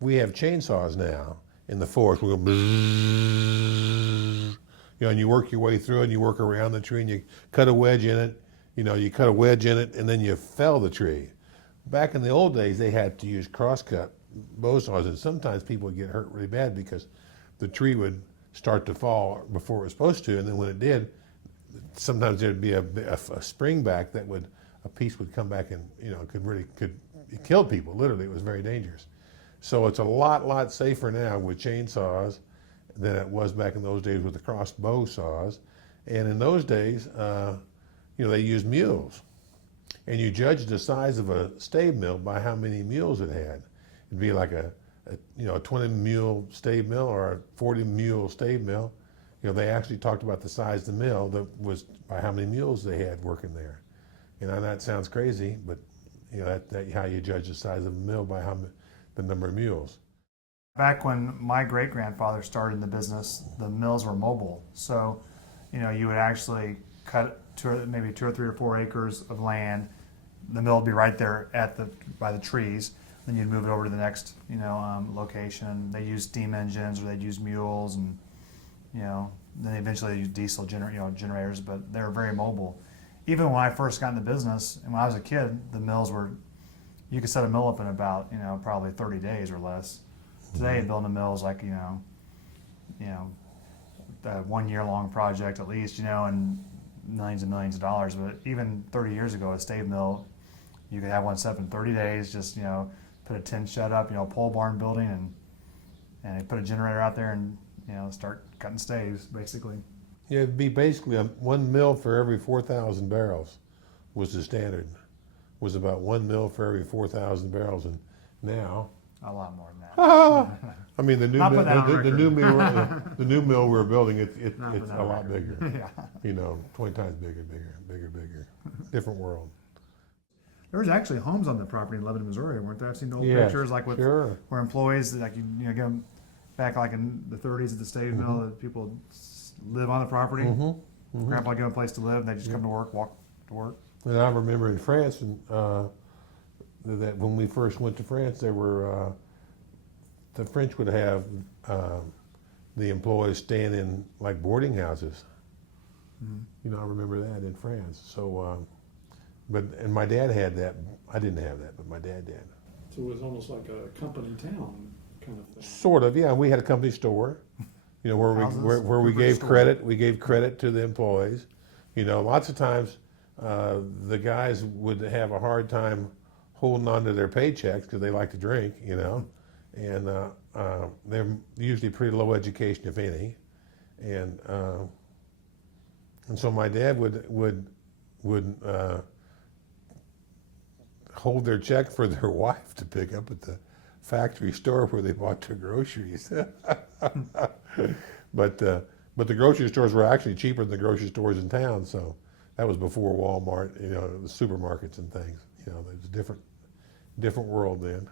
we have chainsaws now in the forest. We'll go bzzz, and you work your way through it, and you work around the tree, and you cut a wedge in it. You cut a wedge in it, and then you fell the tree. Back in the old days, they had to use crosscut bow saws, and sometimes people would get hurt really bad because the tree would start to fall before it was supposed to, and then when it did, sometimes there'd be a spring back a piece would come back and it killed people. Literally, it was very dangerous. So it's a lot safer now with chainsaws than it was back in those days with the crossed bow saws. And in those days, they used mules, and you judged the size of a stave mill by how many mules it had. It'd be like a 20 mule stave mill or a 40 mule stave mill. They actually talked about the size of the mill that was by how many mules they had working there. That sounds crazy, but that's how you judge the size of a mill, by the number of mules. Back when my great-grandfather started in the business, the mills were mobile. So, you would actually cut maybe 2 or 3 or 4 acres of land. The mill would be right there by the trees. Then you'd move it over to the next, location. They used steam engines, or they'd use mules, and then eventually they used diesel generators. But they were very mobile. Even when I first got in the business, and when I was a kid, the mills were. You could set a mill up in about probably 30 days or less. Today, building a mill is like a 1 year long project at least, and millions and millions of dollars. But even 30 years ago, a stave mill, you could have one set up in 30 days. Just put a tin shed up, pole barn building, and put a generator out there and start cutting staves basically. Yeah, it'd be basically one mill for every 4,000 barrels was the standard. Was about 1 mill for every 4,000 barrels, and now a lot more than that. I mean, the new mill we're building, it's a lot bigger. Yeah. 20 times bigger. Different world. There was actually homes on the property in Lebanon, Missouri, weren't there? I've seen old pictures where employees get them back like in the 30s at the stave mill, that people live on the property. Grandpa give them a place to live, and they just come to work, walk to work. And I remember in France, that when we first went to France, there were the French would have the employees staying in like boarding houses. I remember that in France. So, and my dad had that. I didn't have that, but my dad did. So it was almost like a company town kind of thing. Sort of, yeah. We had a company store, where we gave credit. We gave credit to the employees. Lots of times. The guys would have a hard time holding on to their paychecks because they like to drink, and they're usually pretty low education, if any, and so my dad would hold their check for their wife to pick up at the factory store where they bought their groceries, but the grocery stores were actually cheaper than the grocery stores in town, so. That was before Walmart, the supermarkets and things. It was a different world then.